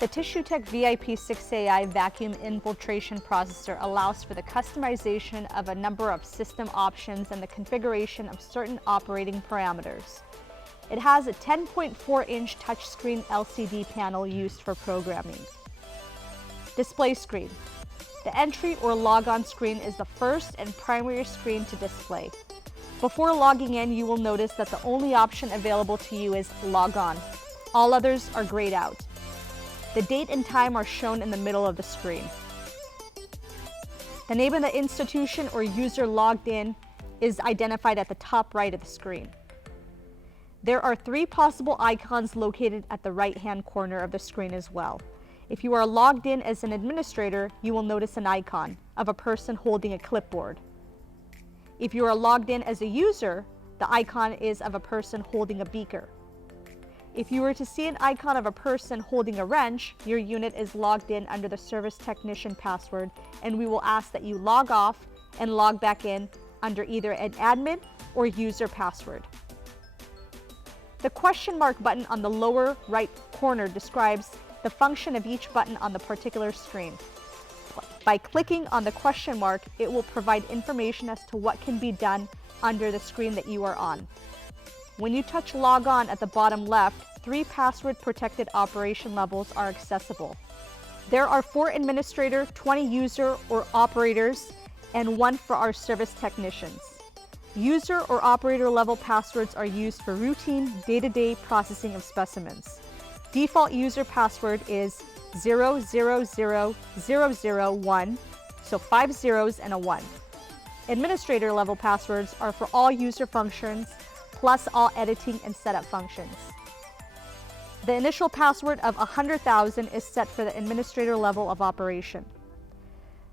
The Tissue-Tek VIP6AI vacuum infiltration processor allows for the customization of a number of system options and the configuration of certain operating parameters. It has a 10.4-inch touchscreen LCD panel used for programming. Display screen. The entry or logon screen is the first and primary screen to display. Before logging in, you will notice that the only option available to you is Log On. All others are grayed out. The date and time are shown in the middle of the screen. The name of the institution or user logged in is identified at the top right of the screen. There are 3 possible icons located at the right-hand corner of the screen as well. If you are logged in as an administrator, you will notice an icon of a person holding a clipboard. If you are logged in as a user, the icon is of a person holding a beaker. If you were to see an icon of a person holding a wrench, your unit is logged in under the service technician password, and we will ask that you log off and log back in under either an admin or user password. The question mark button on the lower right corner describes the function of each button on the particular screen. By clicking on the question mark, it will provide information as to what can be done under the screen that you are on. When you touch Log On at the bottom left, 3 password-protected operation levels are accessible. There are 4 administrator, 20 user or operators, and 1 for our service technicians. User or operator level passwords are used for routine, day-to-day processing of specimens. Default user password is 000001, so 5 zeros and a 1. Administrator level passwords are for all user functions, plus all editing and setup functions. The initial password of 100,000 is set for the administrator level of operation.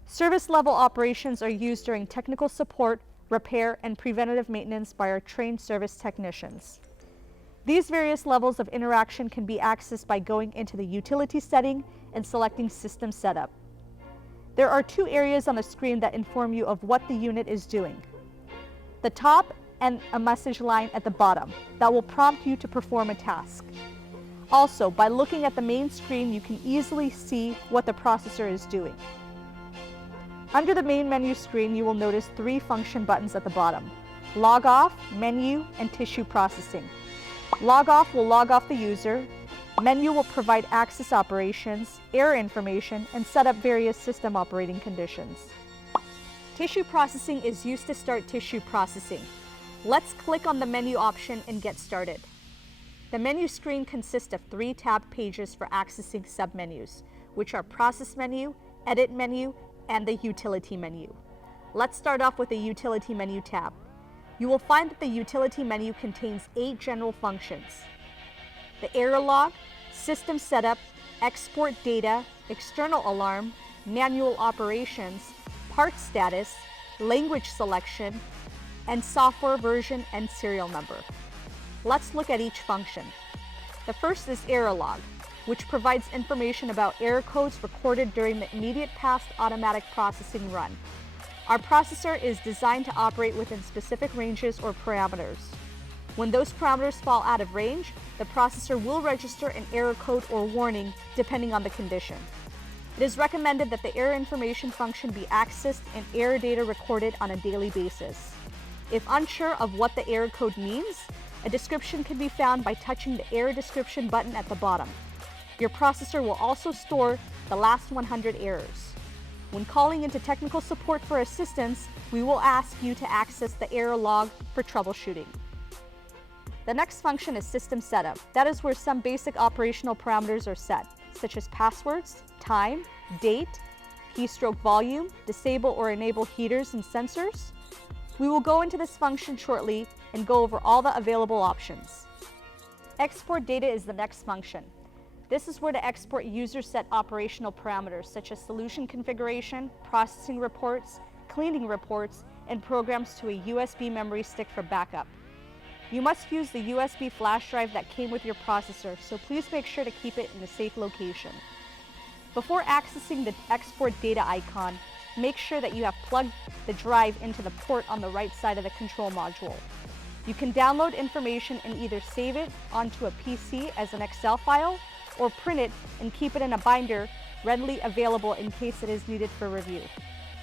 Service level operations are used during technical support, repair, and preventative maintenance by our trained service technicians. These various levels of interaction can be accessed by going into the utility setting and selecting system setup. There are 2 areas on the screen that inform you of what the unit is doing. The top and a message line at the bottom that will prompt you to perform a task. Also, by looking at the main screen, you can easily see what the processor is doing. Under the main menu screen, you will notice 3 function buttons at the bottom: Log Off, Menu, and Tissue Processing. Log Off will log off the user. Menu will provide access operations, error information, and set up various system operating conditions. Tissue Processing is used to start tissue processing. Let's click on the menu option and get started. The menu screen consists of 3 tab pages for accessing submenus, which are Process Menu, Edit Menu, and the Utility Menu. Let's start off with the Utility Menu tab. You will find that the Utility Menu contains 8 general functions: the error log, system setup, export data, external alarm, manual operations, part status, language selection, and software version and serial number. Let's look at each function. The first is error log, which provides information about error codes recorded during the immediate past automatic processing run. Our processor is designed to operate within specific ranges or parameters. When those parameters fall out of range, the processor will register an error code or warning depending on the condition. It is recommended that the error information function be accessed and error data recorded on a daily basis. If unsure of what the error code means, a description can be found by touching the error description button at the bottom. Your processor will also store the last 100 errors. When calling into technical support for assistance, we will ask you to access the error log for troubleshooting. The next function is System Setup. That is where some basic operational parameters are set, such as passwords, time, date, keystroke volume, disable or enable heaters and sensors. We will go into this function shortly and go over all the available options. Export data is the next function. This is where to export user set operational parameters such as solution configuration, processing reports, cleaning reports, and programs to a USB memory stick for backup. You must use the USB flash drive that came with your processor, so please make sure to keep it in a safe location. Before accessing the export data icon, make sure that you have plugged the drive into the port on the right side of the control module. You can download information and either save it onto a PC as an Excel file or print it and keep it in a binder readily available in case it is needed for review.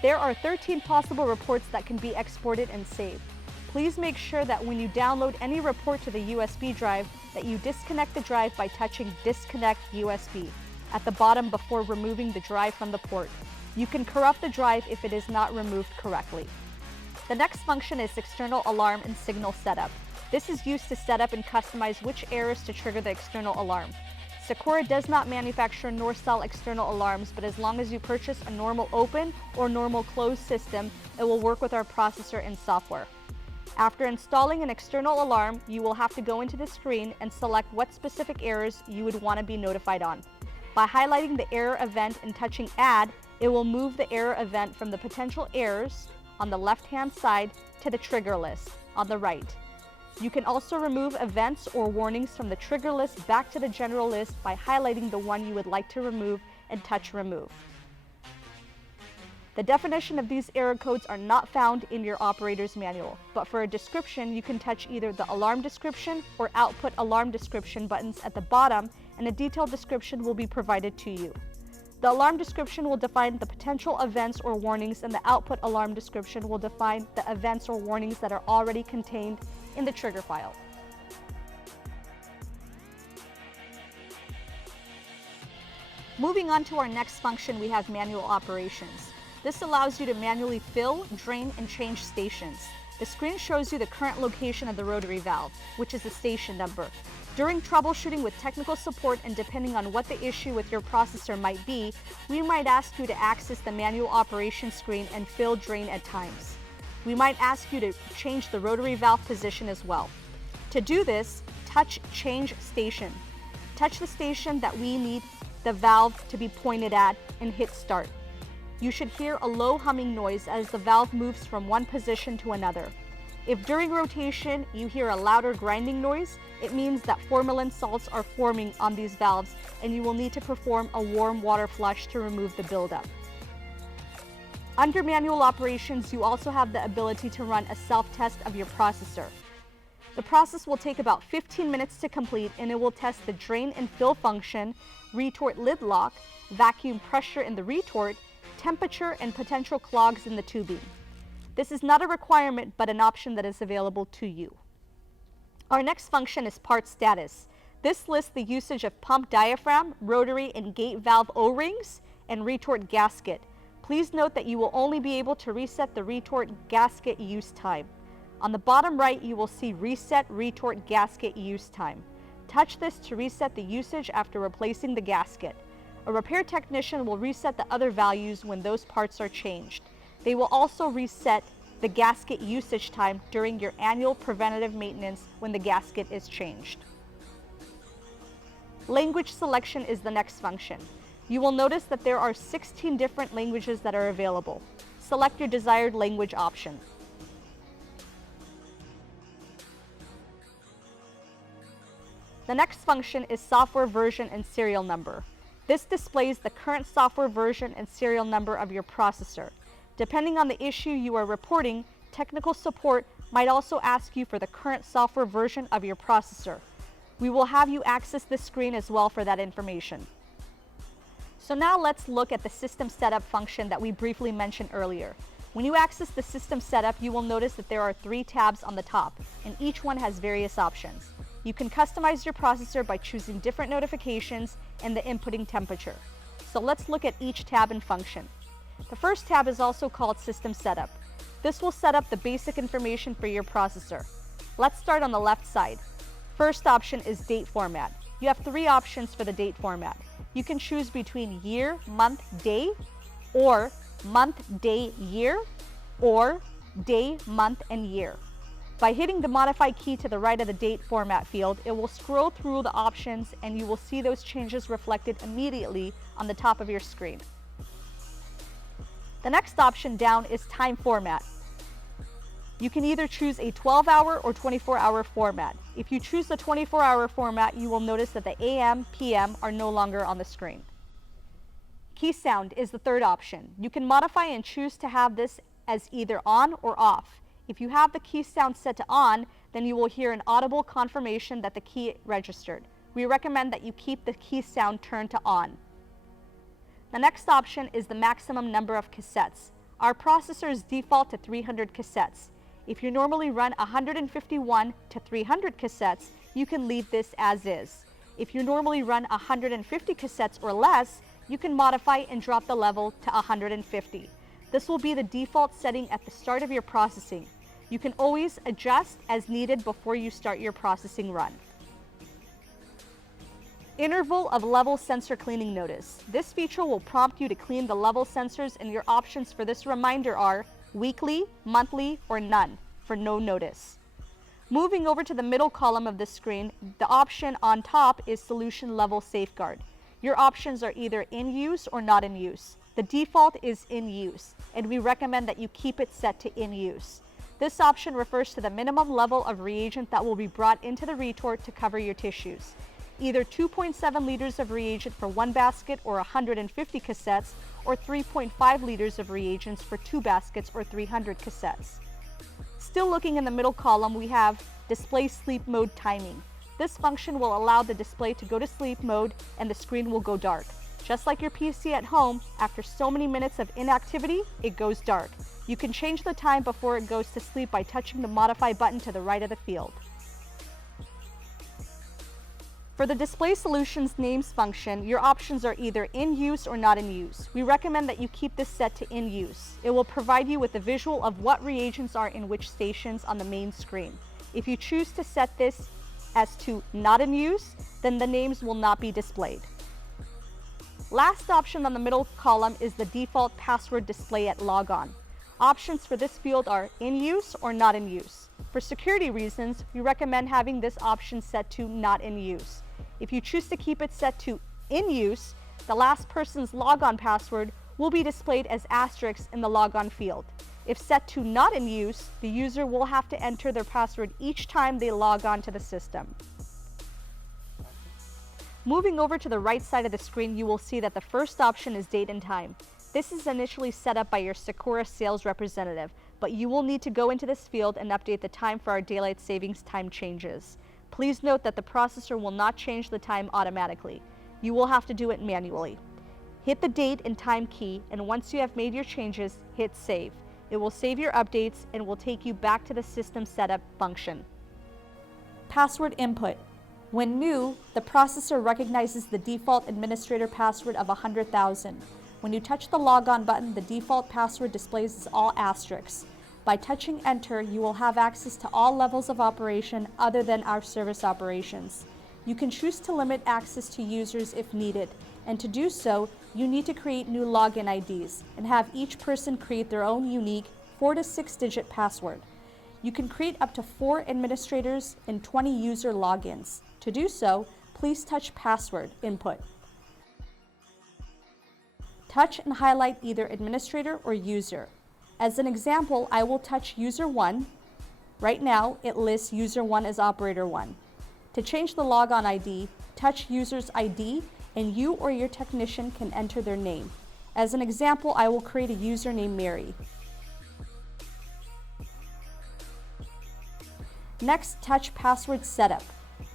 There are 13 possible reports that can be exported and saved. Please make sure that when you download any report to the USB drive that you disconnect the drive by touching Disconnect USB at the bottom before removing the drive from the port. You can corrupt the drive if it is not removed correctly. The next function is external alarm and signal setup. This is used to set up and customize which errors to trigger the external alarm. Sakura does not manufacture nor sell external alarms, but as long as you purchase a normal open or normal closed system, it will work with our processor and software. After installing an external alarm, you will have to go into the screen and select what specific errors you would want to be notified on. By highlighting the error event and touching Add, it will move the error event from the potential errors on the left-hand side to the trigger list on the right. You can also remove events or warnings from the trigger list back to the general list by highlighting the one you would like to remove and touch Remove. The definition of these error codes are not found in your operator's manual, but for a description, you can touch either the alarm description or output alarm description buttons at the bottom, and a detailed description will be provided to you. The alarm description will define the potential events or warnings, and the output alarm description will define the events or warnings that are already contained in the trigger file. Moving on to our next function, we have manual operations. This allows you to manually fill, drain, and change stations. The screen shows you the current location of the rotary valve, which is the station number. During troubleshooting with technical support and depending on what the issue with your processor might be, we might ask you to access the manual operation screen and fill drain at times. We might ask you to change the rotary valve position as well. To do this, touch Change Station. Touch the station that we need the valve to be pointed at and hit Start. You should hear a low humming noise as the valve moves from one position to another. If during rotation you hear a louder grinding noise, it means that formalin salts are forming on these valves and you will need to perform a warm water flush to remove the buildup. Under manual operations, you also have the ability to run a self-test of your processor. The process will take about 15 minutes to complete, and it will test the drain and fill function, retort lid lock, vacuum pressure in the retort, temperature, and potential clogs in the tubing. This is not a requirement, but an option that is available to you. Our next function is part status. This lists the usage of pump diaphragm, rotary and gate valve O-rings, and retort gasket. Please note that you will only be able to reset the retort gasket use time. On the bottom right, you will see Reset Retort Gasket Use Time. Touch this to reset the usage after replacing the gasket. A repair technician will reset the other values when those parts are changed. They will also reset the gasket usage time during your annual preventative maintenance when the gasket is changed. Language selection is the next function. You will notice that there are 16 different languages that are available. Select your desired language option. The next function is software version and serial number. This displays the current software version and serial number of your processor. Depending on the issue you are reporting, technical support might also ask you for the current software version of your processor. We will have you access this screen as well for that information. So now let's look at the system setup function that we briefly mentioned earlier. When you access the system setup, you will notice that there are 3 tabs on the top, and each one has various options. You can customize your processor by choosing different notifications and the inputting temperature. So let's look at each tab and function. The first tab is also called System Setup. This will set up the basic information for your processor. Let's start on the left side. First option is Date Format. You have 3 options for the date format. You can choose between year, month, day, or month, day, year, or day, month, and year. By hitting the Modify key to the right of the Date Format field, it will scroll through the options and you will see those changes reflected immediately on the top of your screen. The next option down is Time Format. You can either choose a 12-hour or 24-hour format. If you choose the 24-hour format, you will notice that the AM, PM are no longer on the screen. Key Sound is the third option. You can modify and choose to have this as either on or off. If you have the key sound set to on, then you will hear an audible confirmation that the key registered. we recommend that you keep the key sound turned to on. The next option is the maximum number of cassettes. Our processors default to 300 cassettes. If you normally run 151 to 300 cassettes, you can leave this as is. If you normally run 150 cassettes or less, you can modify and drop the level to 150. This will be the default setting at the start of your processing. You can always adjust as needed before you start your processing run. Interval of level sensor cleaning notice. This feature will prompt you to clean the level sensors, and your options for this reminder are weekly, monthly, or none for no notice. Moving over to the middle column of the screen, the option on top is solution level safeguard. Your options are either in use or not in use. The default is in use, and we recommend that you keep it set to in use. This option refers to the minimum level of reagent that will be brought into the retort to cover your tissues. Either 2.7 liters of reagent for one basket or 150 cassettes, or 3.5 liters of reagents for 2 baskets or 300 cassettes. Still looking in the middle column, we have display sleep mode timing. This function will allow the display to go to sleep mode and the screen will go dark. Just like your PC at home, after so many minutes of inactivity, it goes dark. You can change the time before it goes to sleep by touching the Modify button to the right of the field. For the Display Solutions Names function, your options are either in use or not in use. We recommend that you keep this set to in use. It will provide you with a visual of what reagents are in which stations on the main screen. If you choose to set this as to not in use, then the names will not be displayed. Last option on the middle column is the default password display at logon. Options for this field are in use or not in use. For security reasons, we recommend having this option set to not in use. If you choose to keep it set to in use, the last person's logon password will be displayed as asterisk in the logon field. If set to not in use, the user will have to enter their password each time they log on to the system. Moving over to the right side of the screen, you will see that the first option is date and time. This is initially set up by your Sakura sales representative, but you will need to go into this field and update the time for our daylight savings time changes. Please note that the processor will not change the time automatically. You will have to do it manually. Hit the date and time key, and once you have made your changes, hit save. It will save your updates and will take you back to the system setup function. Password input. When new, the processor recognizes the default administrator password of 100,000. When you touch the logon button, the default password displays as all asterisks. By touching enter, you will have access to all levels of operation other than our service operations. You can choose to limit access to users if needed, and to do so, you need to create new login IDs and have each person create their own unique 4 to 6-digit password. You can create up to 4 administrators and 20 user logins. To do so, please touch password input. Touch and highlight either administrator or user. As an example, I will touch user 1. Right now, it lists user 1 as operator 1. To change the logon ID, touch user's ID and you or your technician can enter their name. As an example, I will create a user named Mary. Next, touch password setup.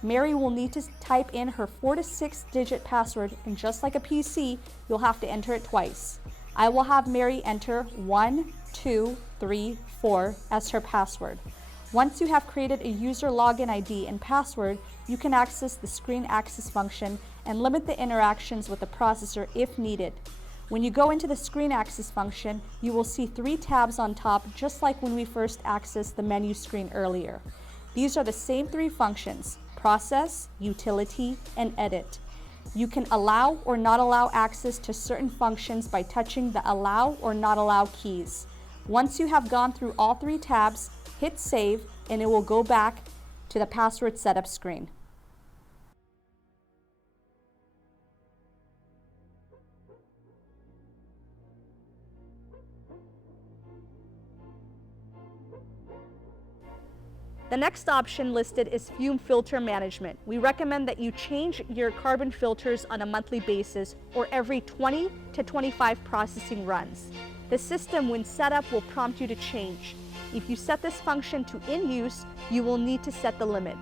Mary will need to type in her 4 to 6-digit password, and just like a PC, you'll have to enter it twice. I will have Mary enter 1, 2, 3, 4 as her password. Once you have created a user login ID and password, you can access the screen access function and limit the interactions with the processor if needed. When you go into the screen access function, you will see 3 tabs on top, just like when we first accessed the menu screen earlier. These are the same 3 functions: process, utility, and edit. You can allow or not allow access to certain functions by touching the allow or not allow keys. Once you have gone through all 3 tabs, hit save and it will go back to the password setup screen. The next option listed is fume filter management. We recommend that you change your carbon filters on a monthly basis or every 20 to 25 processing runs. The system, when set up, will prompt you to change. If you set this function to in use, you will need to set the limit.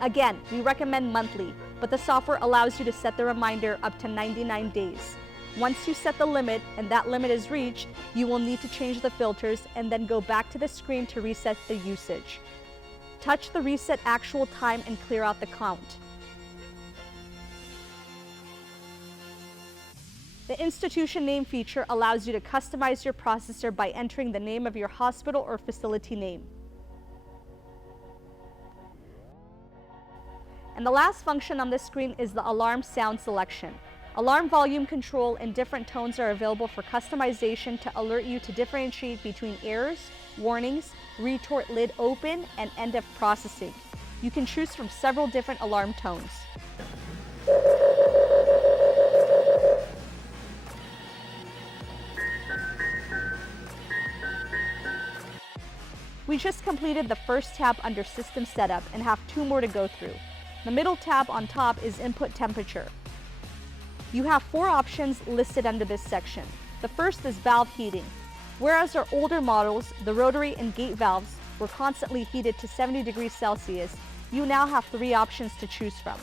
Again, we recommend monthly, but the software allows you to set the reminder up to 99 days. Once you set the limit and that limit is reached, you will need to change the filters and then go back to the screen to reset the usage. Touch the reset actual time and clear out the count. The institution name feature allows you to customize your processor by entering the name of your hospital or facility name. And the last function on this screen is the alarm sound selection. Alarm volume control in different tones are available for customization to alert you to differentiate between errors, warnings, retort lid open, and end of processing. You can choose from several different alarm tones. We just completed the first tab under System Setup and have 2 more to go through. The middle tab on top is Input Temperature. You have 4 options listed under this section. The first is valve heating. Whereas our older models, the rotary and gate valves, were constantly heated to 70 degrees Celsius, you now have 3 options to choose from.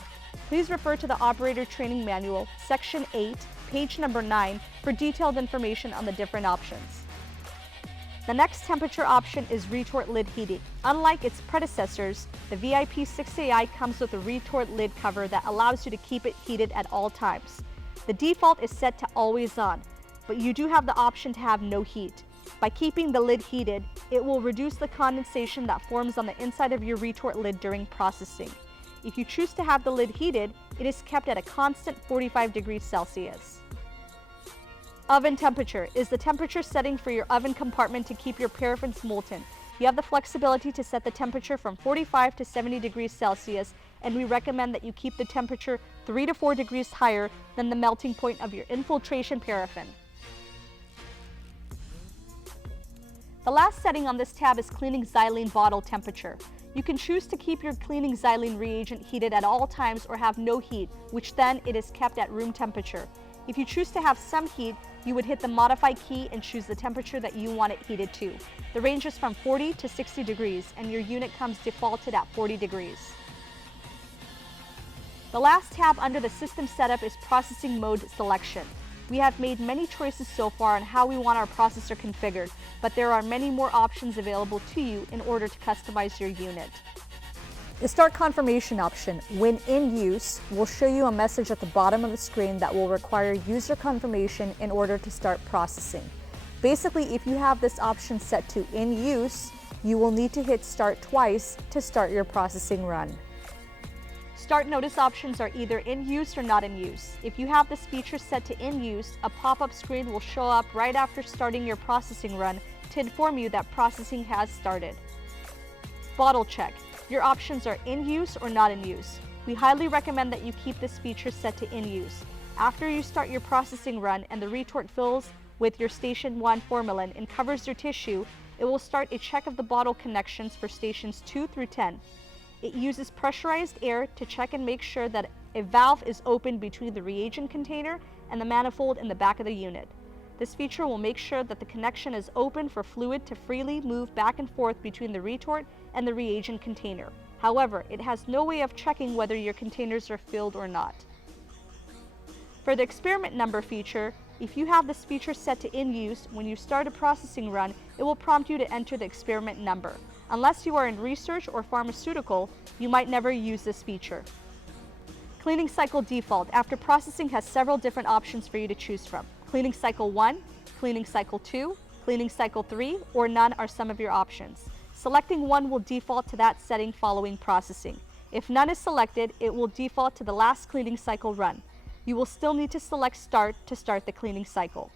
Please refer to the Operator Training Manual, Section 8, page number 9, for detailed information on the different options. The next temperature option is retort lid heating. Unlike its predecessors, the VIP6AI comes with a retort lid cover that allows you to keep it heated at all times. The default is set to always on, but you do have the option to have no heat. By keeping the lid heated, it will reduce the condensation that forms on the inside of your retort lid during processing. If you choose to have the lid heated, it is kept at a constant 45 degrees Celsius. Oven temperature is the temperature setting for your oven compartment to keep your paraffins molten. You have the flexibility to set the temperature from 45 to 70 degrees Celsius, and we recommend that you keep the temperature 3 to 4 degrees higher than the melting point of your infiltration paraffin. The last setting on this tab is cleaning xylene bottle temperature. You can choose to keep your cleaning xylene reagent heated at all times or have no heat, which then it is kept at room temperature. If you choose to have some heat, you would hit the Modify key and choose the temperature that you want it heated to. The range is from 40 to 60 degrees, and your unit comes defaulted at 40 degrees. The last tab under the System Setup is Processing Mode Selection. We have made many choices so far on how we want our processor configured, but there are many more options available to you in order to customize your unit. The Start Confirmation option, when in use, will show you a message at the bottom of the screen that will require user confirmation in order to start processing. Basically, if you have this option set to in use, you will need to hit Start twice to start your processing run. Start notice options are either in use or not in use. If you have this feature set to in use, a pop-up screen will show up right after starting your processing run to inform you that processing has started. Bottle check. Your options are in use or not in use. We highly recommend that you keep this feature set to in use. After you start your processing run and the retort fills with your Station 1 formalin and covers your tissue, it will start a check of the bottle connections for stations 2 through 10. It uses pressurized air to check and make sure that a valve is open between the reagent container and the manifold in the back of the unit. This feature will make sure that the connection is open for fluid to freely move back and forth between the retort and the reagent container. However, it has no way of checking whether your containers are filled or not. For the experiment number feature, if you have this feature set to in use, when you start a processing run, it will prompt you to enter the experiment number. Unless you are in research or pharmaceutical, you might never use this feature. Cleaning cycle default. After processing has several different options for you to choose from. Cleaning cycle 1, cleaning cycle 2, cleaning cycle 3, or none are some of your options. Selecting one will default to that setting following processing. If none is selected, it will default to the last cleaning cycle run. You will still need to select Start to start the cleaning cycle.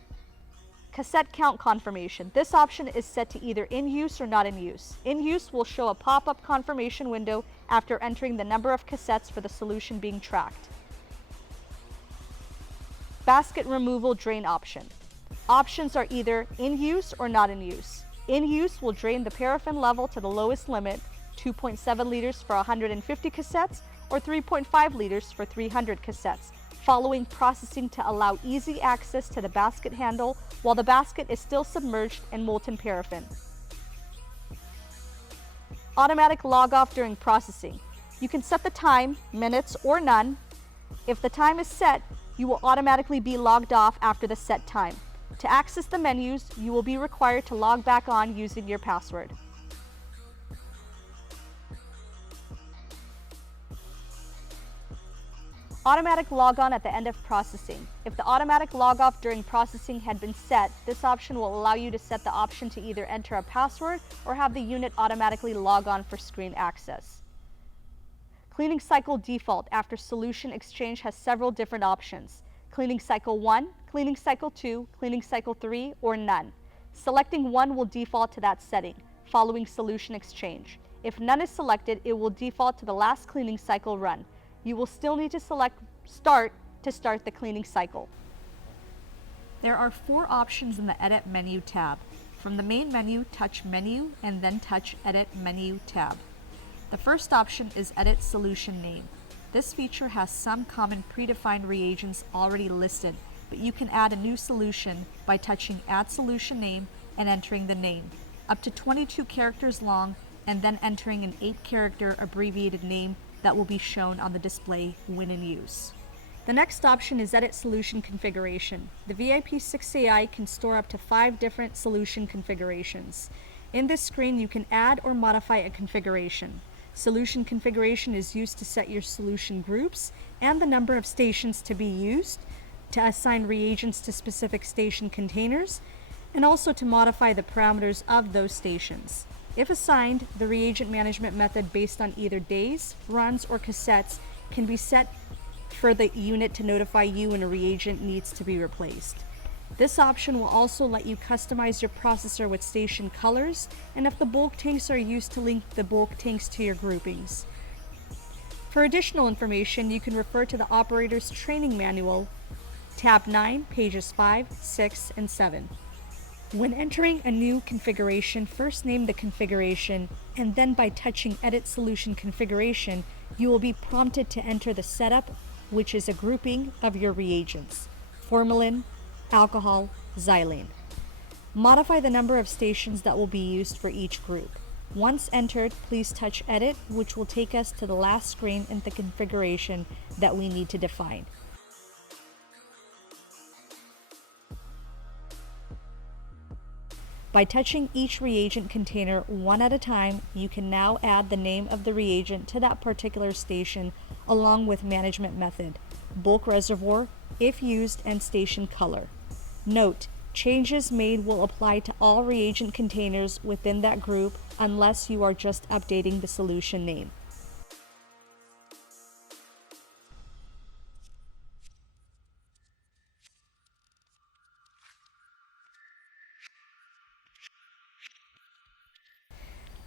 Cassette count confirmation. This option is set to either in use or not in use. In use will show a pop-up confirmation window after entering the number of cassettes for the solution being tracked. Basket removal drain option. Options are either in use or not in use. In use will drain the paraffin level to the lowest limit, 2.7 liters for 150 cassettes or 3.5 liters for 300 cassettes, following processing to allow easy access to the basket handle while the basket is still submerged in molten paraffin. Automatic log off during processing. You can set the time, minutes, or none. If the time is set, you will automatically be logged off after the set time. To access the menus, you will be required to log back on using your password. Automatic logon at the end of processing. If the automatic log off during processing had been set, this option will allow you to set the option to either enter a password or have the unit automatically log on for screen access. Cleaning cycle default after solution exchange has several different options. Cleaning cycle 1, cleaning cycle 2, cleaning cycle 3, or none. Selecting 1 will default to that setting, following solution exchange. If none is selected, it will default to the last cleaning cycle run. You will still need to select Start to start the cleaning cycle. There are 4 options in the Edit Menu tab. From the main menu, touch Menu and then touch Edit Menu tab. The first option is Edit Solution Name. This feature has some common predefined reagents already listed, but you can add a new solution by touching Add Solution Name and entering the name, up to 22 characters long, and then entering an 8-character abbreviated name that will be shown on the display when in use. The next option is Edit Solution Configuration. The VIP6AI can store up to 5 different solution configurations. In this screen, you can add or modify a configuration. Solution configuration is used to set your solution groups and the number of stations to be used, to assign reagents to specific station containers, and also to modify the parameters of those stations. If assigned, the reagent management method based on either days, runs, or cassettes can be set for the unit to notify you when a reagent needs to be replaced. This option will also let you customize your processor with station colors and if the bulk tanks are used to link the bulk tanks to your groupings. For additional information, you can refer to the operator's training manual, tab 9, pages 5, 6, and 7. When entering a new configuration, first name the configuration, and then by touching Edit Solution Configuration, you will be prompted to enter the setup, which is a grouping of your reagents: formalin, alcohol, xylene. Modify the number of stations that will be used for each group. Once entered, please touch Edit, which will take us to the last screen in the configuration that we need to define. By touching each reagent container one at a time, you can now add the name of the reagent to that particular station along with management method, bulk reservoir, if used, and station color. Note, changes made will apply to all reagent containers within that group unless you are just updating the solution name.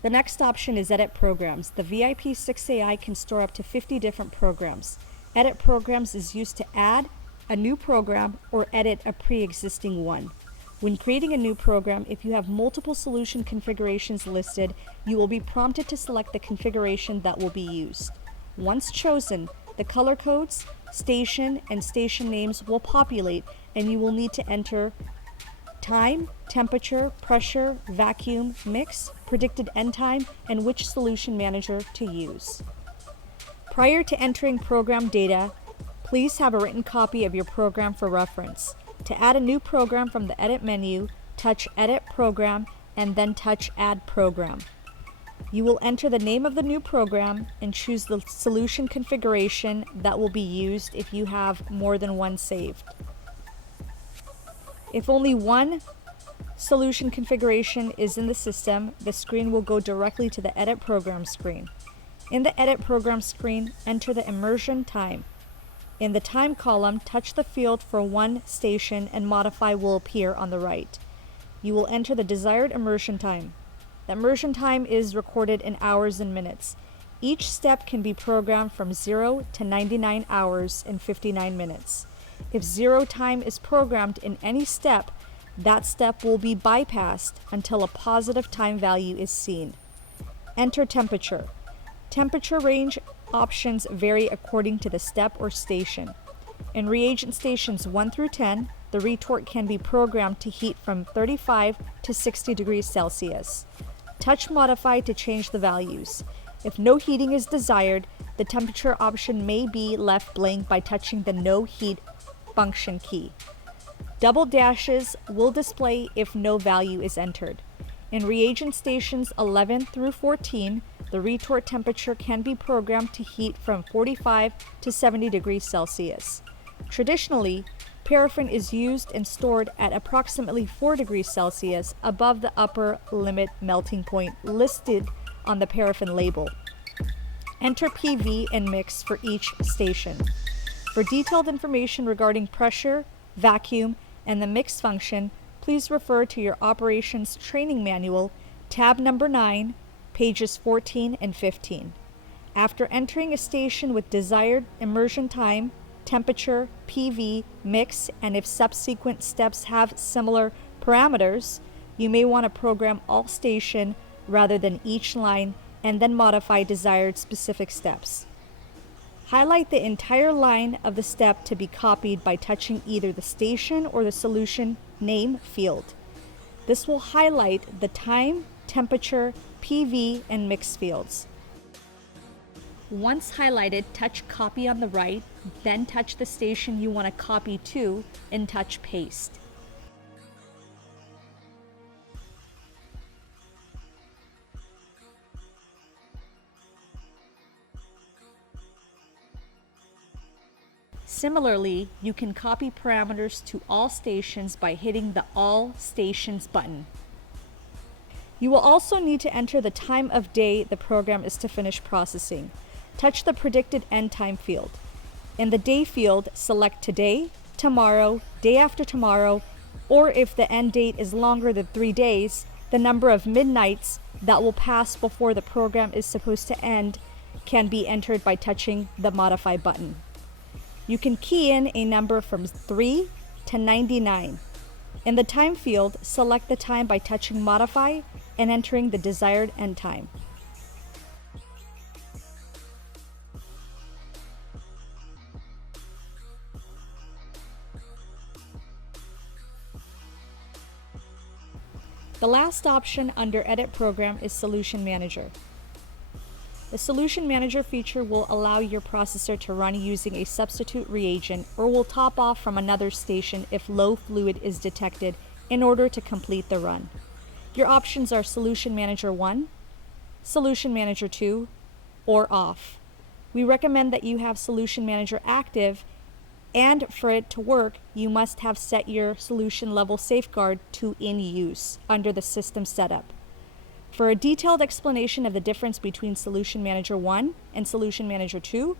The next option is Edit Programs. The VIP6AI can store up to 50 different programs. Edit Programs is used to add a new program or edit a pre-existing one. When creating a new program, if you have multiple solution configurations listed, you will be prompted to select the configuration that will be used. Once chosen, the color codes, station, and station names will populate, and you will need to enter time, temperature, pressure, vacuum, mix, predicted end time, and which solution manager to use. Prior to entering program data, please have a written copy of your program for reference. To add a new program from the Edit menu, touch Edit Program and then touch Add Program. You will enter the name of the new program and choose the solution configuration that will be used if you have more than one saved. If only one solution configuration is in the system, the screen will go directly to the Edit Program screen. In the Edit Program screen, enter the immersion time. In the time column, touch the field for one station and Modify will appear on the right. You will enter the desired immersion time. The immersion time is recorded in hours and minutes. Each step can be programmed from 0 to 99 hours and 59 minutes. If 0 time is programmed in any step, that step will be bypassed until a positive time value is seen. Enter temperature. Temperature range options vary according to the step or station. In reagent stations 1 through 10, the retort can be programmed to heat from 35 to 60 degrees Celsius. Touch Modify to change the values. If no heating is desired, the temperature option may be left blank by touching the No Heat function key. Double dashes will display if no value is entered. In reagent stations 11 through 14, the retort temperature can be programmed to heat from 45 to 70 degrees Celsius. Traditionally, paraffin is used and stored at approximately 4 degrees Celsius above the upper limit melting point listed on the paraffin label. Enter PV and mix for each station. For detailed information regarding pressure, vacuum, and the mix function, please refer to your Operations Training Manual, tab number 9, pages 14 and 15. After entering a station with desired immersion time, temperature, PV, mix, and if subsequent steps have similar parameters, you may want to program all station rather than each line and then modify desired specific steps. Highlight the entire line of the step to be copied by touching either the station or the solution name field. This will highlight the time, temperature, PV, and mix fields. Once highlighted, touch Copy on the right, then touch the station you want to copy to and touch Paste. Similarly, you can copy parameters to all stations by hitting the All Stations button. You will also need to enter the time of day the program is to finish processing. Touch the predicted end time field. In the day field, select today, tomorrow, day after tomorrow, or if the end date is longer than 3 days, the number of midnights that will pass before the program is supposed to end can be entered by touching the Modify button. You can key in a number from 3 to 99. In the time field, select the time by touching Modify and entering the desired end time. The last option under Edit Program is Solution Manager. The Solution Manager feature will allow your processor to run using a substitute reagent or will top off from another station if low fluid is detected in order to complete the run. Your options are Solution Manager 1, Solution Manager 2, or off. We recommend that you have Solution Manager active, and for it to work, you must have set your solution level safeguard to in use under the system setup. For a detailed explanation of the difference between Solution Manager 1 and Solution Manager 2,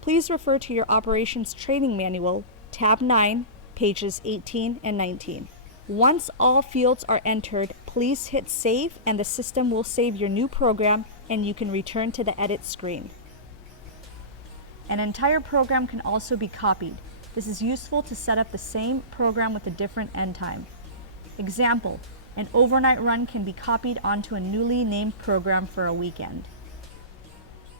please refer to your Operations Training Manual, tab 9, pages 18 and 19. Once all fields are entered, please hit Save and the system will save your new program and you can return to the Edit screen. An entire program can also be copied. This is useful to set up the same program with a different end time. Example, an overnight run can be copied onto a newly named program for a weekend.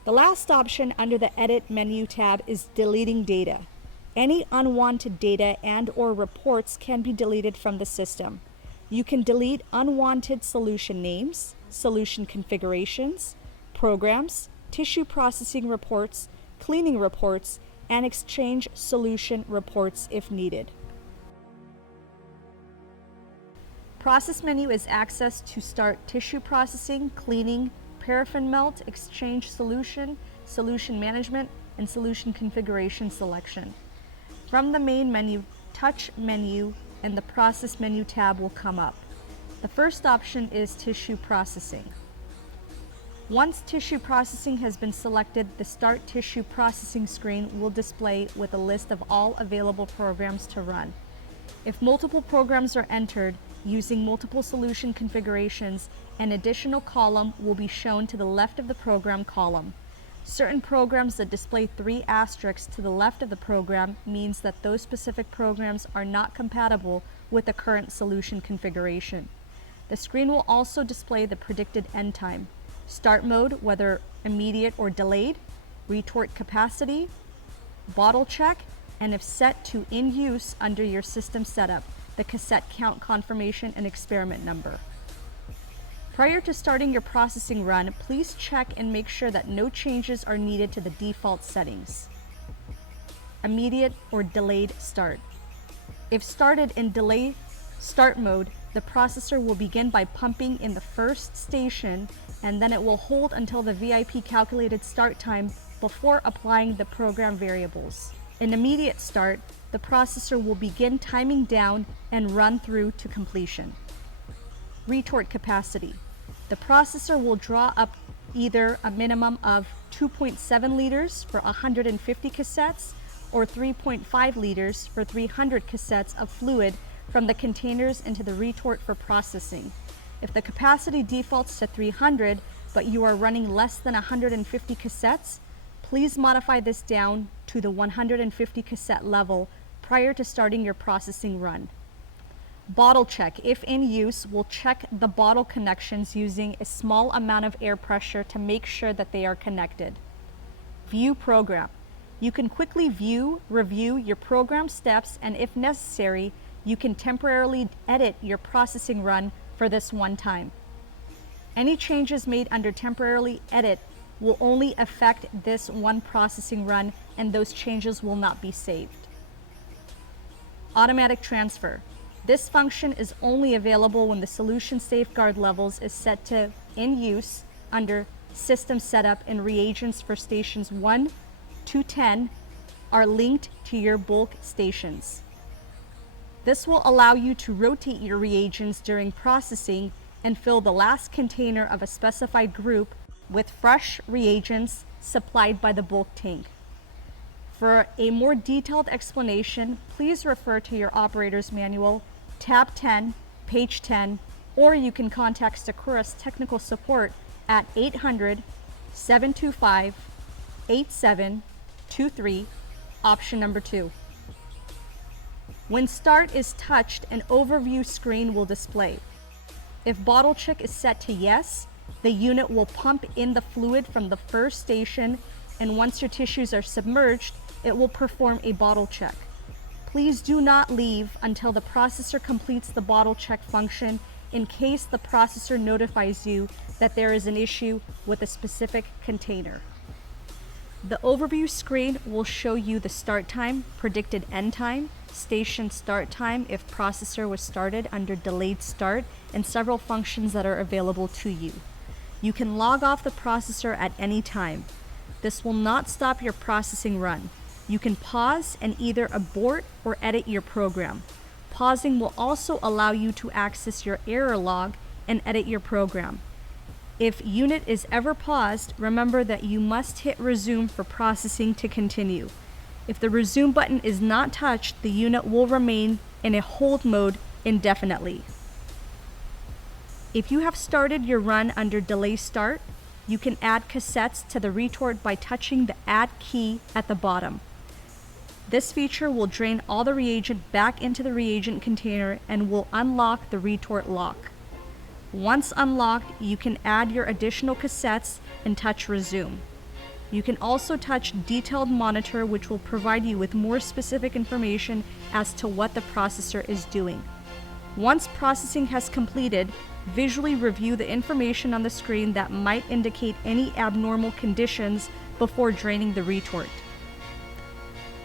The last option under the Edit menu tab is Deleting Data. Any unwanted data and/or reports can be deleted from the system. You can delete unwanted solution names, solution configurations, programs, tissue processing reports, cleaning reports, and exchange solution reports if needed. Process menu is access to start tissue processing, cleaning, paraffin melt, exchange solution, solution management, and solution configuration selection. From the main menu, touch Menu and the Process Menu tab will come up. The first option is Tissue Processing. Once tissue processing has been selected, the Start Tissue Processing screen will display with a list of all available programs to run. If multiple programs are entered, using multiple solution configurations, an additional column will be shown to the left of the program column. Certain programs that display 3 asterisks to the left of the program means that those specific programs are not compatible with the current solution configuration. The screen will also display the predicted end time, start mode, whether immediate or delayed, retort capacity, bottle check, and if set to in use under your system setup, the cassette count confirmation and experiment number. Prior to starting your processing run, please check and make sure that no changes are needed to the default settings. Immediate or delayed start. If started in delay start mode, the processor will begin by pumping in the first station, and then it will hold until the VIP calculated start time before applying the program variables. In immediate start, the processor will begin timing down and run through to completion. Retort capacity. The processor will draw up either a minimum of 2.7 liters for 150 cassettes or 3.5 liters for 300 cassettes of fluid from the containers into the retort for processing. If the capacity defaults to 300, but you are running less than 150 cassettes, please modify this down to the 150 cassette level prior to starting your processing run. Bottle check. If in use, we'll check the bottle connections using a small amount of air pressure to make sure that they are connected. View program. You can quickly review your program steps, and if necessary, you can temporarily edit your processing run for this one time. Any changes made under temporarily edit will only affect this one processing run, and those changes will not be saved. Automatic transfer. This function is only available when the solution safeguard levels is set to in use under system setup and reagents for stations 1 to 10 are linked to your bulk stations. This will allow you to rotate your reagents during processing and fill the last container of a specified group with fresh reagents supplied by the bulk tank. For a more detailed explanation, please refer to your operator's manual, tab 10, page 10, or you can contact Sakura's technical support at 800-725-8723, option number 2. When start is touched, an overview screen will display. If bottle check is set to yes, the unit will pump in the fluid from the first station, and once your tissues are submerged, it will perform a bottle check. Please do not leave until the processor completes the bottle check function in case the processor notifies you that there is an issue with a specific container. The overview screen will show you the start time, predicted end time, station start time if processor was started under delayed start, and several functions that are available to you. You can log off the processor at any time. This will not stop your processing run. You can pause and either abort or edit your program. Pausing will also allow you to access your error log and edit your program. If unit is ever paused, remember that you must hit resume for processing to continue. If the resume button is not touched, the unit will remain in a hold mode indefinitely. If you have started your run under delay start, you can add cassettes to the retort by touching the add key at the bottom. This feature will drain all the reagent back into the reagent container and will unlock the retort lock. Once unlocked, you can add your additional cassettes and touch resume. You can also touch detailed monitor, which will provide you with more specific information as to what the processor is doing. Once processing has completed, visually review the information on the screen that might indicate any abnormal conditions before draining the retort.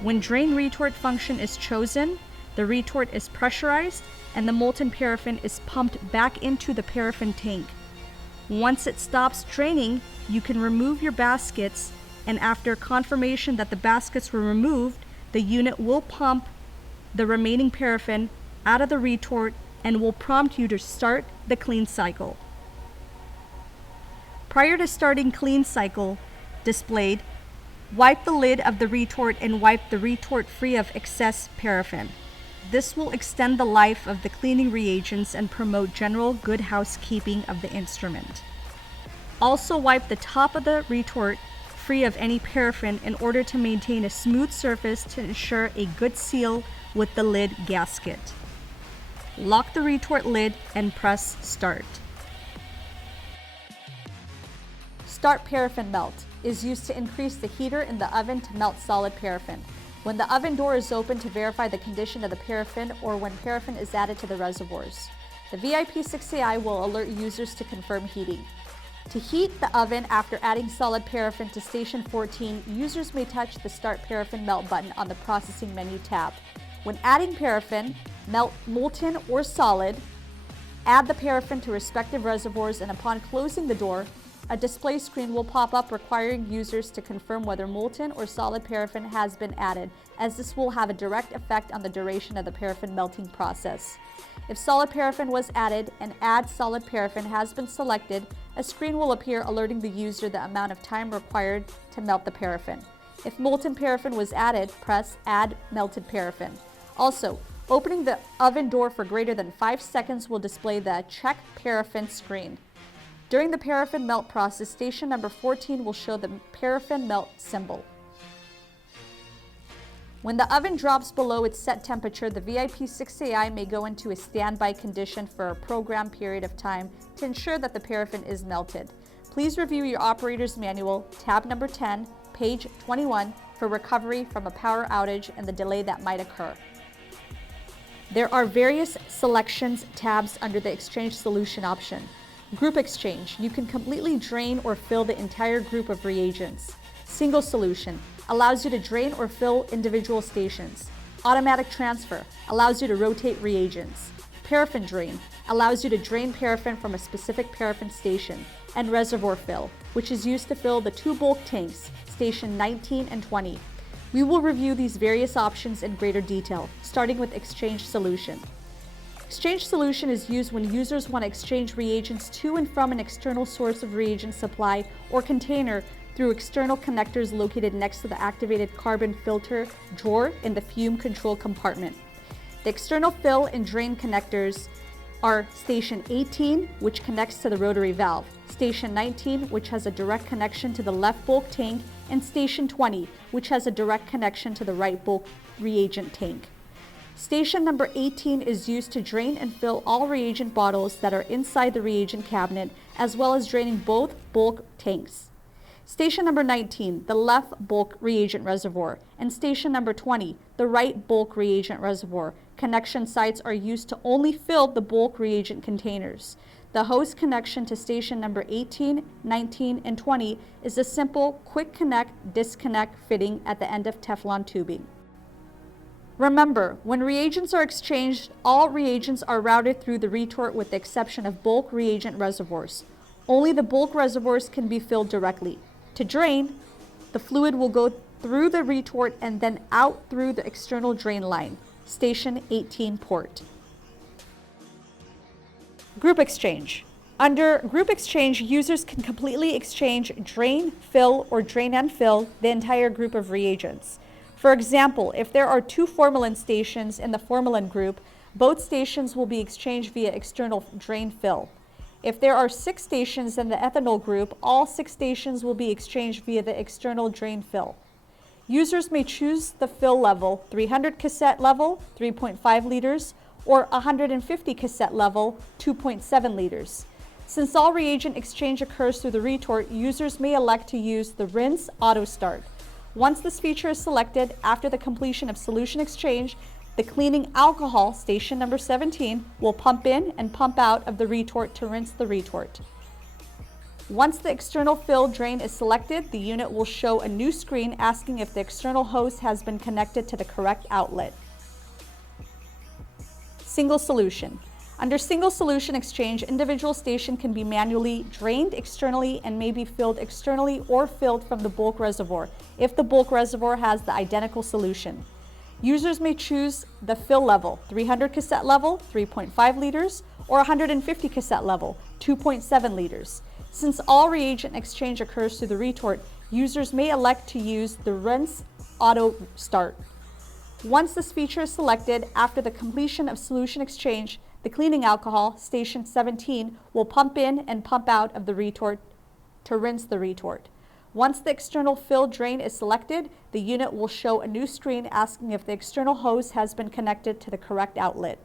When drain retort function is chosen, the retort is pressurized and the molten paraffin is pumped back into the paraffin tank. Once it stops draining, you can remove your baskets, and after confirmation that the baskets were removed, the unit will pump the remaining paraffin out of the retort and will prompt you to start the clean cycle. Prior to starting clean cycle displayed, wipe the lid of the retort and wipe the retort free of excess paraffin. This will extend the life of the cleaning reagents and promote general good housekeeping of the instrument. Also wipe the top of the retort free of any paraffin in order to maintain a smooth surface to ensure a good seal with the lid gasket. Lock the retort lid and press start. Start paraffin melt is used to increase the heater in the oven to melt solid paraffin. When the oven door is open to verify the condition of the paraffin or when paraffin is added to the reservoirs. The VIP6AI will alert users to confirm heating. To heat the oven after adding solid paraffin to station 14, users may touch the Start Paraffin Melt button on the Processing menu tab. When adding paraffin, melt molten or solid, add the paraffin to respective reservoirs, and upon closing the door, a display screen will pop up requiring users to confirm whether molten or solid paraffin has been added, as this will have a direct effect on the duration of the paraffin melting process. If solid paraffin was added and Add Solid Paraffin has been selected, a screen will appear alerting the user the amount of time required to melt the paraffin. If molten paraffin was added, press Add Melted Paraffin. Also, opening the oven door for greater than 5 seconds will display the Check Paraffin screen. During the paraffin melt process, station number 14 will show the paraffin melt symbol. When the oven drops below its set temperature, the VIP6AI may go into a standby condition for a programmed period of time to ensure that the paraffin is melted. Please review your operator's manual, tab number 10, page 21, for recovery from a power outage and the delay that might occur. There are various selections tabs under the Exchange Solution option. Group Exchange, you can completely drain or fill the entire group of reagents. Single Solution allows you to drain or fill individual stations. Automatic Transfer allows you to rotate reagents. Paraffin Drain allows you to drain paraffin from a specific paraffin station. And Reservoir Fill, which is used to fill the 2 bulk tanks, station 19 and 20. We will review these various options in greater detail, starting with Exchange Solution. Exchange Solution is used when users want to exchange reagents to and from an external source of reagent supply or container through external connectors located next to the activated carbon filter drawer in the fume control compartment. The external fill and drain connectors are station 18, which connects to the rotary valve, station 19, which has a direct connection to the left bulk tank, and station 20, which has a direct connection to the right bulk reagent tank. Station number 18 is used to drain and fill all reagent bottles that are inside the reagent cabinet, as well as draining both bulk tanks. Station number 19, the left bulk reagent reservoir, and station number 20, the right bulk reagent reservoir. Connection sites are used to only fill the bulk reagent containers. The hose connection to station number 18, 19, and 20 is a simple quick connect, disconnect fitting at the end of Teflon tubing. Remember, when reagents are exchanged, all reagents are routed through the retort with the exception of bulk reagent reservoirs. Only the bulk reservoirs can be filled directly. To drain, the fluid will go through the retort and then out through the external drain line, station 18 port. Group Exchange. Under Group Exchange, users can completely exchange drain, fill, or drain and fill the entire group of reagents. For example, if there are 2 formalin stations in the formalin group, both stations will be exchanged via external drain fill. If there are 6 stations in the ethanol group, all 6 stations will be exchanged via the external drain fill. Users may choose the fill level, 300 cassette level, 3.5 liters, or 150 cassette level, 2.7 liters. Since all reagent exchange occurs through the retort, users may elect to use the Rinse Auto Start. Once this feature is selected, after the completion of solution exchange, the cleaning alcohol, station number 17, will pump in and pump out of the retort to rinse the retort. Once the external fill drain is selected, the unit will show a new screen asking if the external hose has been connected to the correct outlet. Single Solution. Under Single Solution Exchange, individual station can be manually drained externally and may be filled externally or filled from the bulk reservoir if the bulk reservoir has the identical solution. Users may choose the fill level, 300 cassette level, 3.5 liters, or 150 cassette level, 2.7 liters. Since all reagent exchange occurs through the retort, users may elect to use the Rinse Auto Start. Once this feature is selected, after the completion of solution exchange, the cleaning alcohol, station 17, will pump in and pump out of the retort to rinse the retort. Once the external fill drain is selected, the unit will show a new screen asking if the external hose has been connected to the correct outlet.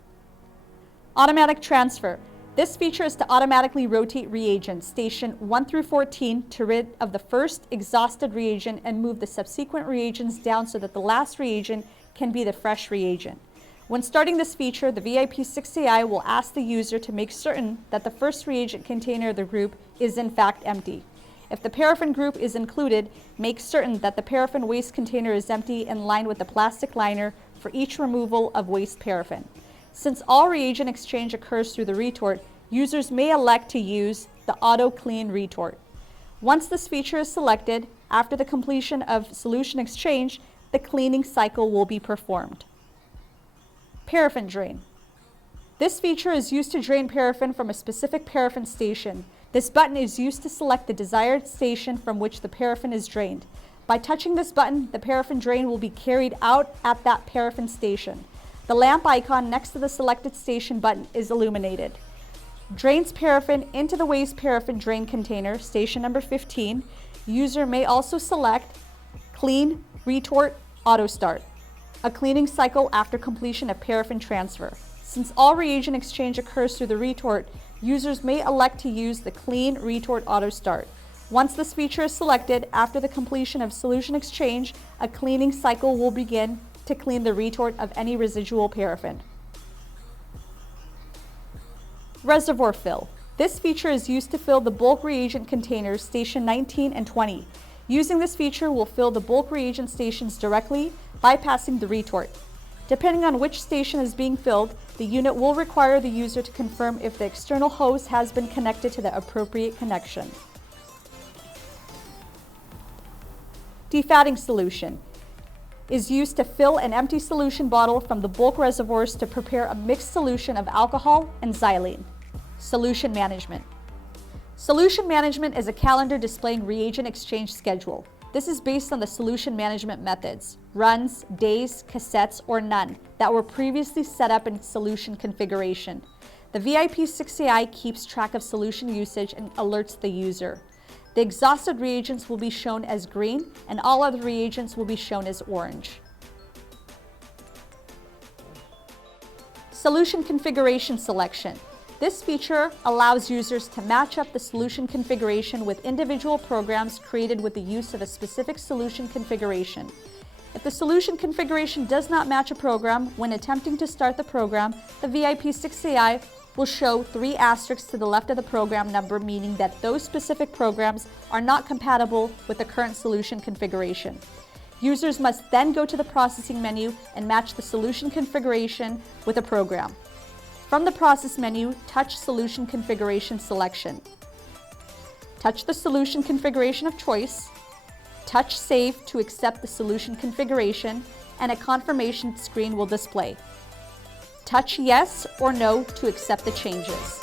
Automatic Transfer. This feature is to automatically rotate reagents, station 1 through 14, to rid of the first exhausted reagent and move the subsequent reagents down so that the last reagent can be the fresh reagent. When starting this feature, the VIP6AI will ask the user to make certain that the first reagent container of the group is in fact empty. If the paraffin group is included, make certain that the paraffin waste container is empty and lined with the plastic liner for each removal of waste paraffin. Since all reagent exchange occurs through the retort, users may elect to use the Auto Clean retort. Once this feature is selected, after the completion of solution exchange, the cleaning cycle will be performed. Paraffin drain. This feature is used to drain paraffin from a specific paraffin station. This button is used to select the desired station from which the paraffin is drained. By touching this button, the paraffin drain will be carried out at that paraffin station. The lamp icon next to the selected station button is illuminated. Drains paraffin into the waste paraffin drain container, station number 15. User may also select Clean Retort Auto Start, a cleaning cycle after completion of paraffin transfer. Since all reagent exchange occurs through the retort, users may elect to use the Clean Retort Auto Start. Once this feature is selected, after the completion of solution exchange, a cleaning cycle will begin to clean the retort of any residual paraffin. Reservoir fill. This feature is used to fill the bulk reagent containers station 19 and 20. Using this feature will fill the bulk reagent stations directly, bypassing the retort. Depending on which station is being filled, the unit will require the user to confirm if the external hose has been connected to the appropriate connection. Defatting solution is used to fill an empty solution bottle from the bulk reservoirs to prepare a mixed solution of alcohol and xylene. Solution management. Solution management is a calendar displaying reagent exchange schedule. This is based on the solution management methods, runs, days, cassettes, or none that were previously set up in solution configuration. The VIP6AI keeps track of solution usage and alerts the user. The exhausted reagents will be shown as green, and all other reagents will be shown as orange. Solution configuration selection. This feature allows users to match up the solution configuration with individual programs created with the use of a specific solution configuration. If the solution configuration does not match a program, when attempting to start the program, the VIP6AI will show 3 asterisks to the left of the program number, meaning that those specific programs are not compatible with the current solution configuration. Users must then go to the processing menu and match the solution configuration with a program. From the process menu, touch Solution Configuration Selection. Touch the solution configuration of choice. Touch Save to accept the solution configuration, and a confirmation screen will display. Touch Yes or No to accept the changes.